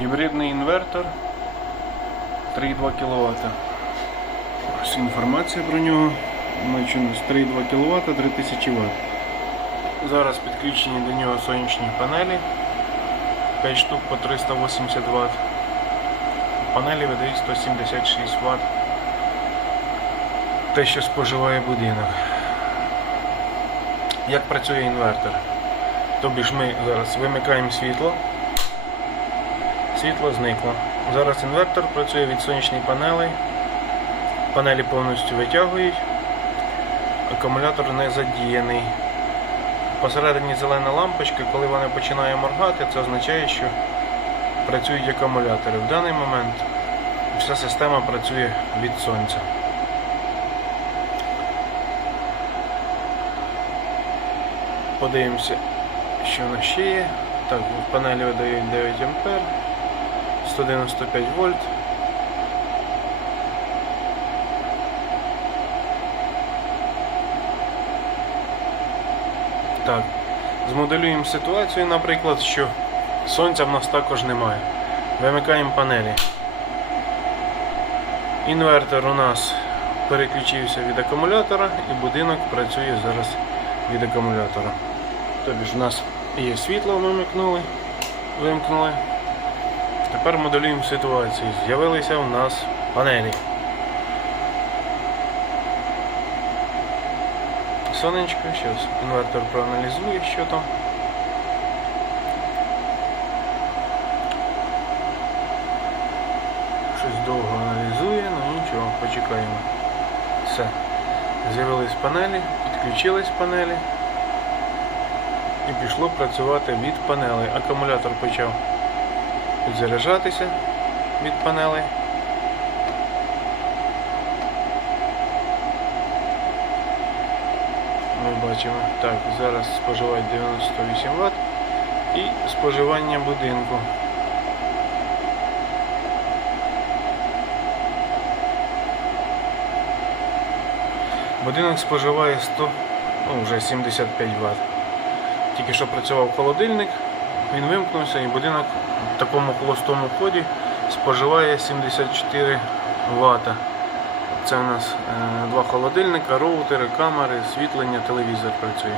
Гібридний інвертор 3,2 кВт. Ось інформація про нього. Бачу, 3,2 кВт, 3000 Вт. Зараз підключені до нього сонячні панелі. 5 штук по 380 Вт. Панелі видають 176 Вт. Те, що споживає будинок. Як працює інвертор? Тобі ж ми зараз вимикаємо світло. Світло зникло. Зараз інвертор працює від сонячної панелі. Панелі повністю витягують. Акумулятор не задіяний. Посередині зелена лампочка, коли вона починає моргати, це означає, що працюють акумулятори. В даний момент вся система працює від сонця. Подивимося, що в нас ще є. Так, панелі видають 9 А, 195 вольт. Так, змоделюємо ситуацію, наприклад, що сонця в нас також немає. Вимикаємо панелі. Інвертор у нас переключився від акумулятора і будинок працює зараз від акумулятора. Тобі ж у нас є світло, ми вмикнули, вимкнули. Тепер моделюємо ситуацію. З'явилися у нас панелі. Сонечко, зараз інвертор проаналізує, що там. Щось довго аналізує, ну нічого, почекаємо. Все. З'явились панелі, підключились панелі і пішло працювати від панелей. Акумулятор почав заряджатися від панелей. Ми бачимо, так, зараз споживають 98 Вт і споживання будинку. Будинок споживає 100, ну вже 75 Вт. Тільки що працював холодильник, він вимкнувся і будинок в такому холостому ході споживає 74 Вт. Це у нас е, два холодильника, роутери, камери, світлення, телевізор працює.